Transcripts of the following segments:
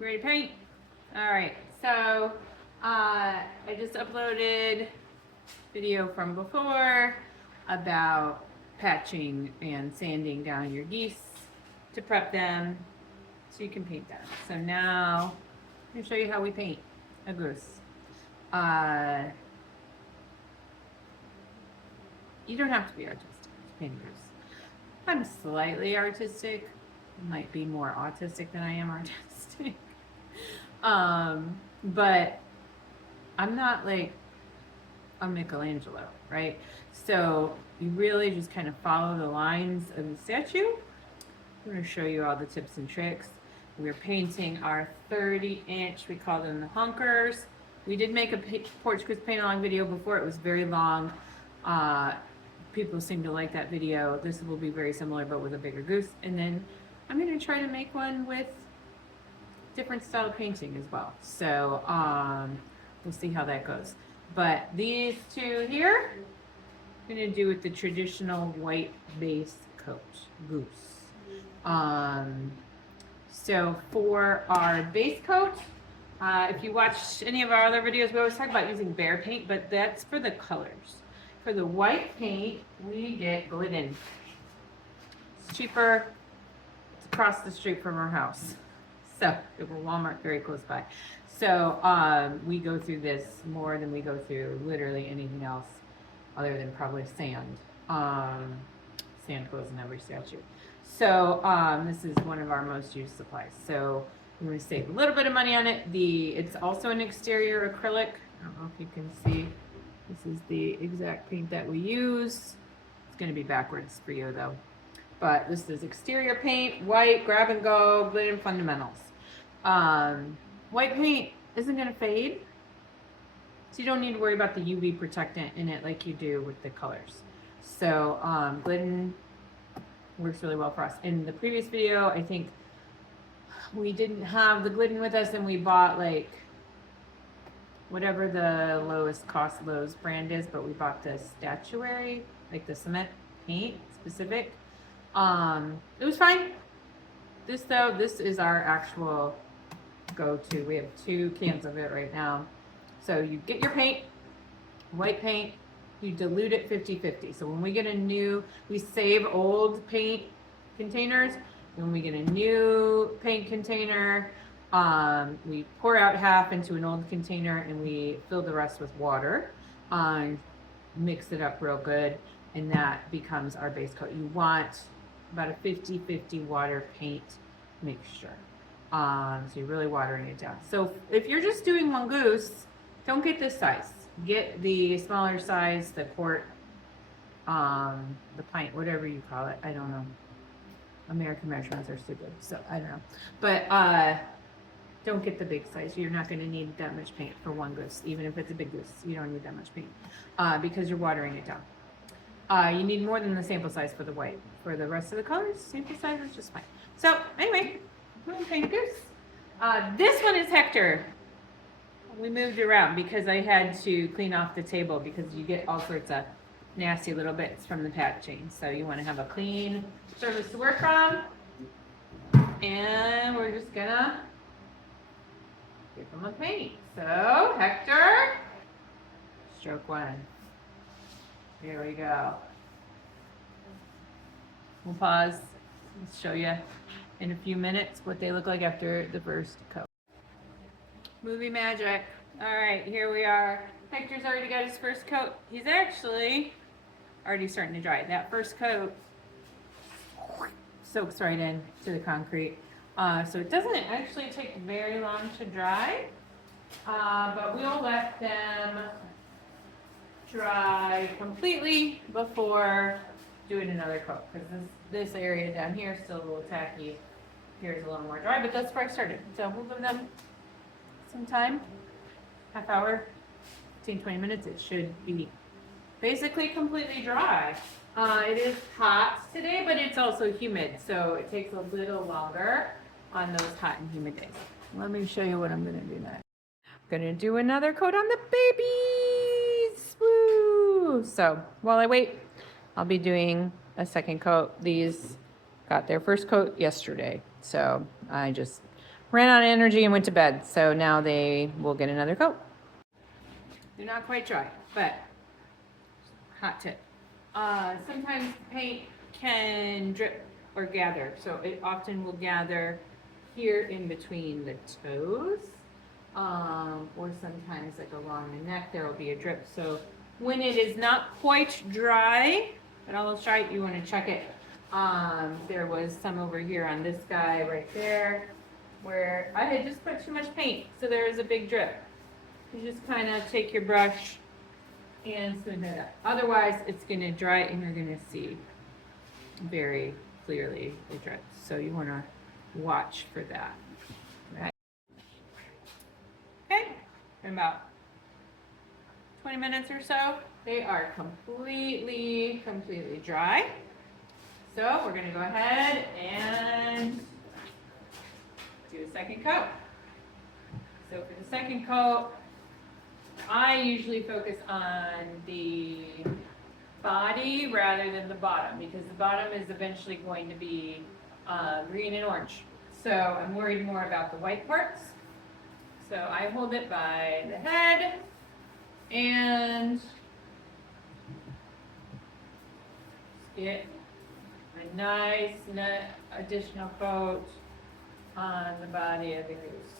Ready to paint? All right, so I just uploaded video from before about patching and sanding down your geese to prep them so you can paint them. So now I'm going to show you how we paint a goose. You don't have to be artistic to paint a goose. I'm slightly artistic, might be more autistic than I am artistic. But I'm not like a Michelangelo, right? So you really just kind of follow the lines of the statue. I'm going to show you all the tips and tricks. We're painting our 30-inch, we call them the hunkers. We did make a Portuguese paint-along video before. It was very long. People seem to like that video. This will be very similar, but with a bigger goose. And then I'm going to try to make one with different style painting as well. So we'll see how that goes. But these two here, I'm going to do with the traditional white base coat, Goose. So for our base coat, if you watch any of our other videos, we always talk about using bear paint, but that's for the colors. For the white paint, we get Glidden. It's cheaper. It's across the street from our house. So it will Walmart very close by. So we go through this more than we go through literally anything else other than probably sand. Sand goes in every statue. So this is one of our most used supplies. So I'm going to save a little bit of money on it. It's also an exterior acrylic. I don't know if you can see. This is the exact paint that we use. It's going to be backwards for you though. But this is exterior paint, white, grab and go, Glidden fundamentals. White paint isn't going to fade, so you don't need to worry about the UV protectant in it like you do with the colors. So Glidden works really well for us. In the previous video, I think we didn't have the Glidden with us, and we bought like whatever the lowest cost Lowe's brand is, but we bought the statuary, like the cement paint specific. It was fine. This though, this is our actual go-to. We have 2 cans of it right now. So you get your paint, white paint, you dilute it 50-50. So when we get a new, we save old paint containers. When we get a new paint container, we pour out half into an old container and we fill the rest with water, mix it up real good, and that becomes our base coat. You want about a 50-50 water paint mixture. So you're really watering it down. So if you're just doing one goose, don't get this size. Get the smaller size, the quart, the pint, whatever you call it. I don't know. American measurements are stupid, so I don't know. But don't get the big size. You're not going to need that much paint for one goose. Even if it's a big goose, you don't need that much paint because you're watering it down. You need more than the sample size for the white. For the rest of the colors, sample size is just fine. So anyway, I'm going to paint a goose. This one is Hector. We moved around because I had to clean off the table because you get all sorts of nasty little bits from the patching. So you want to have a clean surface to work from. And we're just gonna give them a paint. So Hector, stroke 1. Here we go. We'll pause. Let's show you in a few minutes what they look like after the first coat. Movie magic. All right, here we are. Hector's already got his first coat. He's actually already starting to dry. That first coat soaks right in to the concrete. So it doesn't actually take very long to dry, but we'll let them dry completely before doing another coat, because this area down here is still a little tacky. Here's a little more dry, but that's where I started. So we'll give them some time, half hour, 15-20 minutes. It should be basically completely dry. It is hot today, but it's also humid, so it takes a little longer on those hot and humid days. Let me show you what I'm going to do next. I'm going to do another coat on the babies. Woo! So while I wait, I'll be doing a second coat. These got their first coat yesterday, so I just ran out of energy and went to bed. So now they will get another coat. They're not quite dry, but hot tip. Sometimes paint can drip or gather. So it often will gather here in between the toes. Or sometimes like along the neck, there will be a drip. So when it is not quite dry, but almost dry, you want to check it. There was some over here on this guy right there where I had just put too much paint. So there is a big drip. You just kind of take your brush and smooth it up. Otherwise, it's going to dry and you're going to see very clearly the drips. So you want to watch for that. Right? Okay, in about 20 minutes or so, they are completely dry. So we're going to go ahead and do a second coat. So for the second coat, I usually focus on the body rather than the bottom because the bottom is eventually going to be green and orange. So I'm worried more about the white parts. So I hold it by the head and get a nice additional coat on the body of the goose.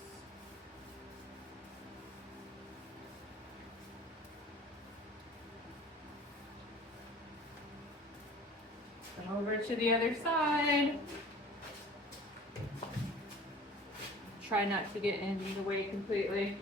Come over to the other side. Try not to get in the way completely.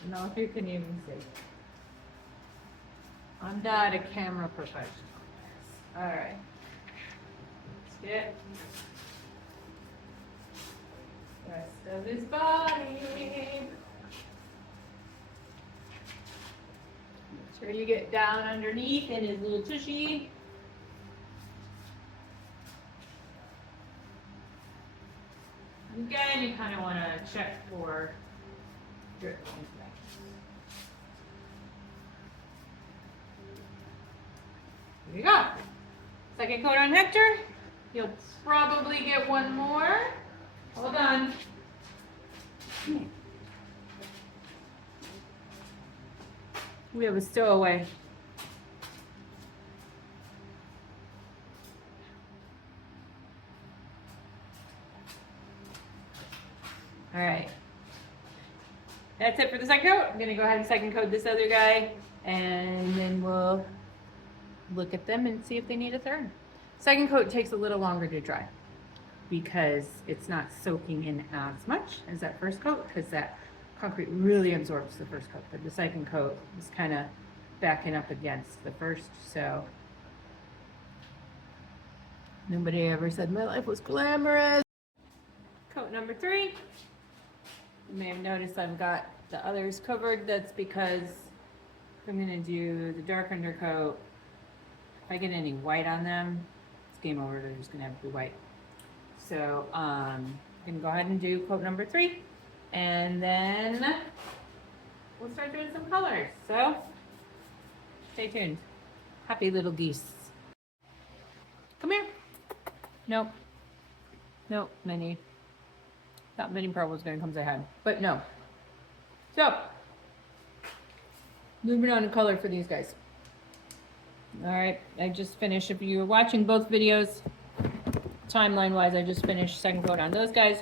I don't know if you can even see. I'm not a camera professional. All right. Let's get the rest of his body. Make sure you get down underneath in his little tushy. Again, you kind of want to check for drip. Here you go. Second coat on Hector. You'll probably get one more. Hold on. We have a stowaway. All right. That's it for the second coat. I'm gonna go ahead and second coat this other guy, and then we'll look at them and see if they need a third. Second coat takes a little longer to dry because it's not soaking in as much as that first coat because that concrete really absorbs the first coat, but the second coat is kind of backing up against the first. So nobody ever said my life was glamorous. Coat number 3. You may have noticed I've got the others covered. That's because I'm going to do the dark undercoat. If I get any white on them, it's game over. They're just going to have to be white. So I'm going to go ahead and do coat number 3. And then we'll start doing some colors. So stay tuned. Happy little geese. Come here. Nope. Nope, Minnie. Thought Minnie Pearl was going to come say hi, but no. So, moving on to color for these guys. All right, I just finished. If you were watching both videos, timeline-wise, I just finished second coat on those guys.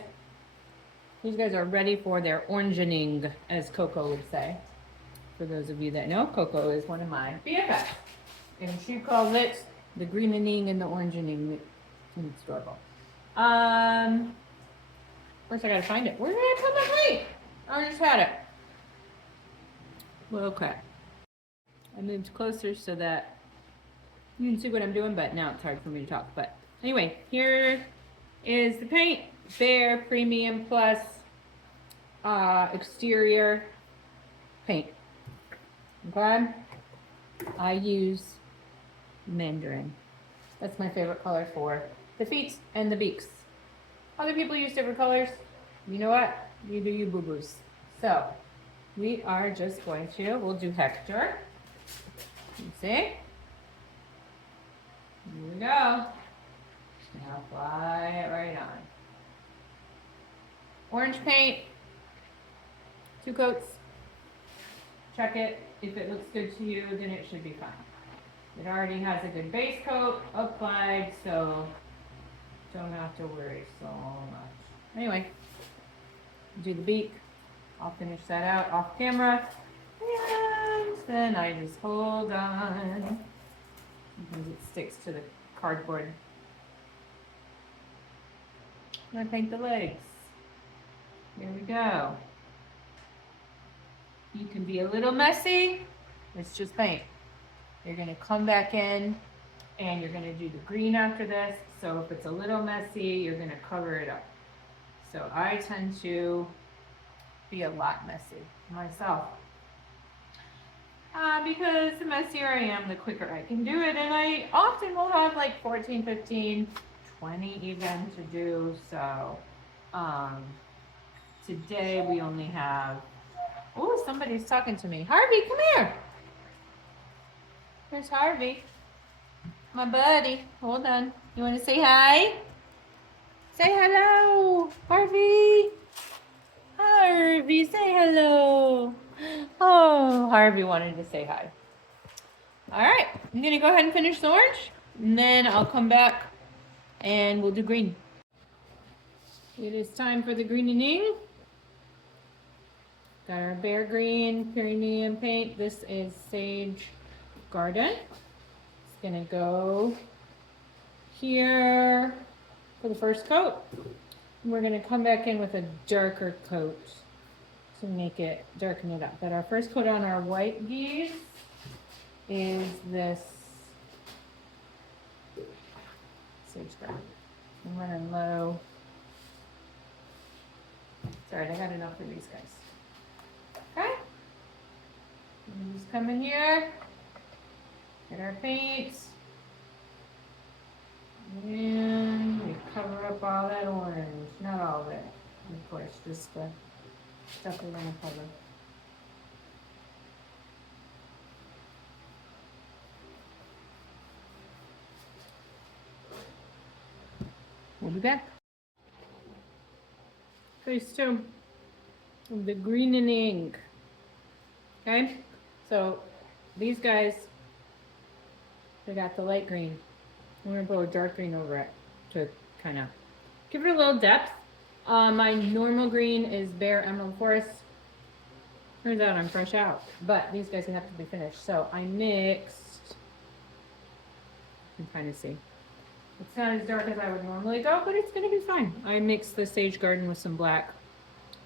These guys are ready for their orangening, as Coco would say. For those of you that know, Coco is one of my BFFs. And she calls it the greenening and the orangening. It's adorable. First I gotta find it. Where did I put my plate? Oh, I just had it. Well, okay. I moved closer so that you can see what I'm doing, but now it's hard for me to talk. But anyway, here is the paint. Bear Premium Plus exterior paint. Okay? I use Mandarin. That's my favorite color for the feet and the beaks. Other people use different colors. You know what? You do you boo-boos. So we are just going to, we'll do Hector. You see? Here we go. Now apply it right on. Orange paint, 2 coats. Check it. If it looks good to you, then it should be fine. It already has a good base coat applied, so don't have to worry so much. Anyway, do the beak. I'll finish that out off camera. And then I just hold on. Sometimes it sticks to the cardboard. I'm gonna paint the legs. Here we go. You can be a little messy. It's just paint. You're gonna come back in and you're gonna do the green after this. So if it's a little messy, you're gonna cover it up. So I tend to be a lot messy myself. Because the messier I am, the quicker I can do it. And I often will have like 14, 15, 20 even to do. So today we only have, oh, somebody's talking to me. Harvey, come here. There's Harvey, my buddy. Hold on. You want to say hi? Say hello, Harvey. Harvey, say hello. Oh, Harvey wanted to say hi. All right, I'm gonna go ahead and finish the orange, and then I'll come back and we'll do green. It is time for the greening. Got our Bear Green Pyrenean paint. This is Sage Garden. It's gonna go here for the first coat. We're gonna come back in with a darker coat to make it, darken it up. But our first coat on our white geese is this Sage Garden. I'm running low. It's all right, I got enough for these guys. Okay? And just come in here, get our paint, and we cover up all that orange. Not all of it, of course, just the stuff we're gonna cover. We'll be back. Phase 2 of the greening. Okay, so these guys, they got the light green. I'm gonna put a dark green over it to kind of give it a little depth. My normal green is Bare Emerald Forest. Turns out I'm fresh out, but these guys have to be finished. So I mixed, you can kind of see. It's not as dark as I would normally go, but it's gonna be fine. I mixed the Sage Garden with some black,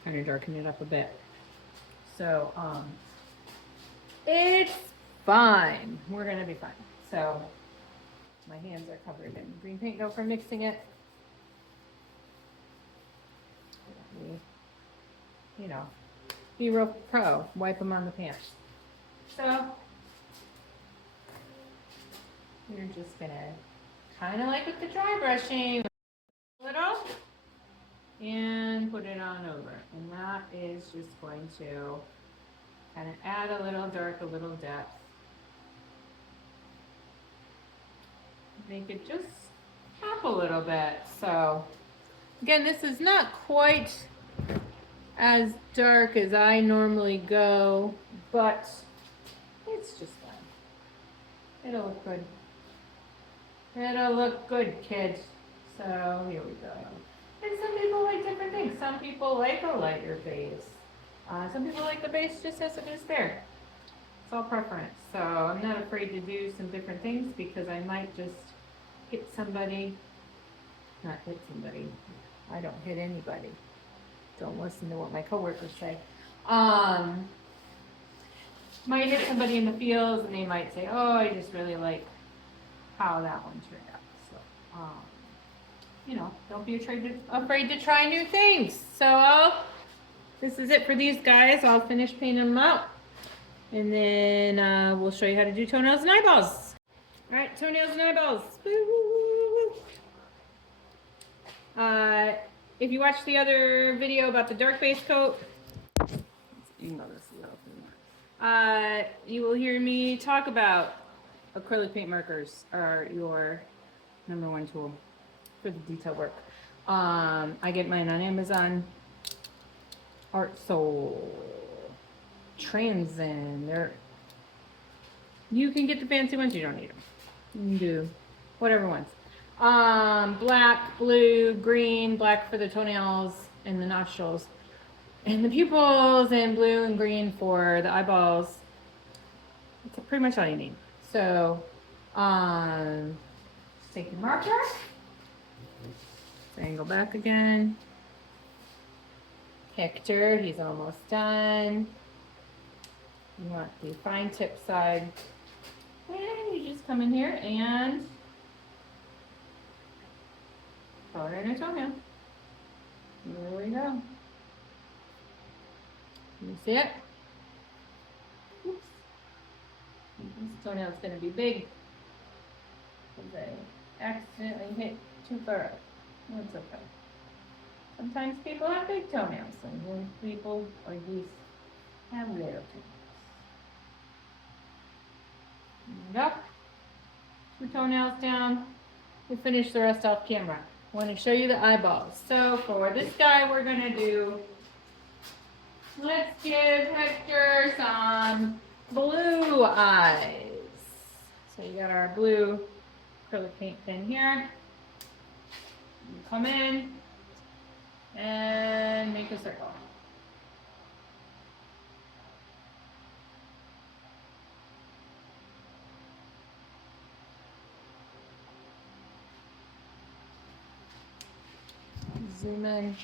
kind of darken it up a bit. So, it's fine. We're gonna be fine. So, my hands are covered in green paint though for mixing it. You know, be real pro. Wipe them on the pants. So, you're just gonna kind of like with the dry brushing, a little, and put it on over. And that is just going to kind of add a little dark, a little depth. Make it just pop a little bit. So, again, this is not quite as dark as I normally go, but it's just fine. It'll look good. It'll look good, kids. So here we go. And some people like different things. Some people like a lighter base. Some people like the base just as it is there. It's all preference. So I'm not afraid to do some different things because I might just hit somebody. Not hit somebody. I don't hit anybody. Don't listen to what my coworkers say. Might hit somebody in the fields and they might say, oh, I just really like how that one turned out. So, you know, don't be afraid to try new things. So this is it for these guys. I'll finish painting them out. And then we'll show you how to do toenails and eyeballs. All right, toenails and eyeballs. If you watched the other video about the dark base coat, You can go this a little bit more. You will hear me talk about acrylic paint markers are your #1 tool for the detail work. I get mine on Amazon, Art Soul, Transin. You can get the fancy ones, you don't need them. You can do whatever ones. Black, blue, green, black for the toenails and the nostrils. And the pupils, and blue and green for the eyeballs. That's pretty much all you need. So, just take your marker. And go back again. Hector, he's almost done. You want the fine tip side. And you just come in here and color in your toenail. There we go. You see it? Oops. This toenail is going to be big because I accidentally hit too far up. That's okay. Sometimes people have big toenails, and most people, or geese, have little toenails. There you go. 2 toenails down. We finish the rest off camera. I want to show you the eyeballs. So for this guy, we're going to do, let's give Hector some blue eyes. So you got our blue acrylic paint pen here. You come in and make a circle. Zoom in.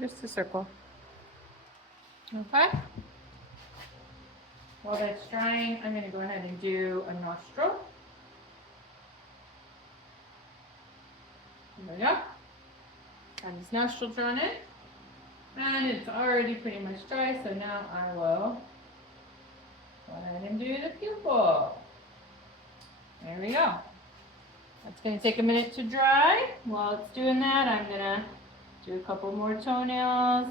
Just a circle. Okay. While that's drying, I'm going to go ahead and do a nostril. There we go. Got his nostril drawn in. And it's already pretty much dry, so now I will go ahead and do the pupil. There we go. That's going to take a minute to dry. While it's doing that, I'm going to do a couple more toenails.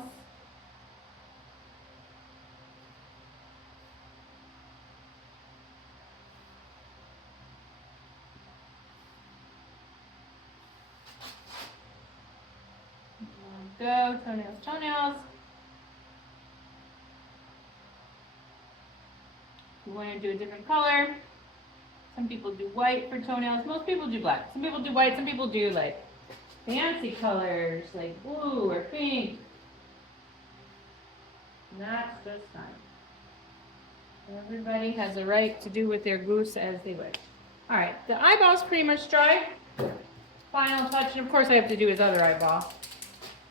Go, toenails, toenails. You want to do a different color. Some people do white for toenails. Most people do black. Some people do white. Some people do like fancy colors like blue or pink. And that's just fine. Everybody has a right to do with their goose as they wish. All right, the eyeball's pretty much dry. Final touch, and of course I have to do his other eyeball.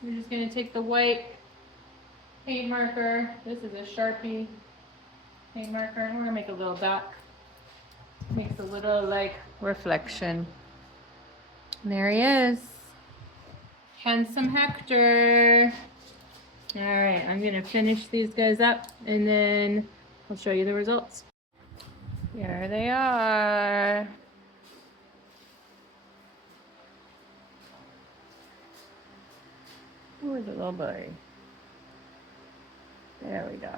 We're just going to take the white paint marker. This is a Sharpie paint marker, and we're going to make a little dot. Makes a little like reflection. And there he is. Handsome Hector. All right, I'm going to finish these guys up, and then I'll show you the results. Here they are. Where's the little boy? There we go.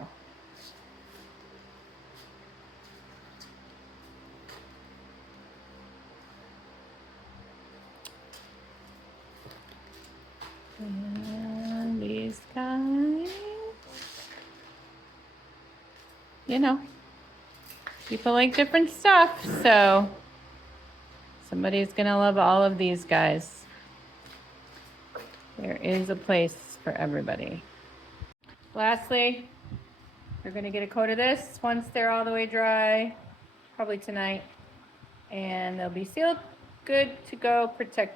And these guys, you know, people like different stuff, so somebody's gonna love all of these guys. There is a place for everybody. Lastly, we're gonna get a coat of this once they're all the way dry, probably tonight, and they'll be sealed, good to go, protected.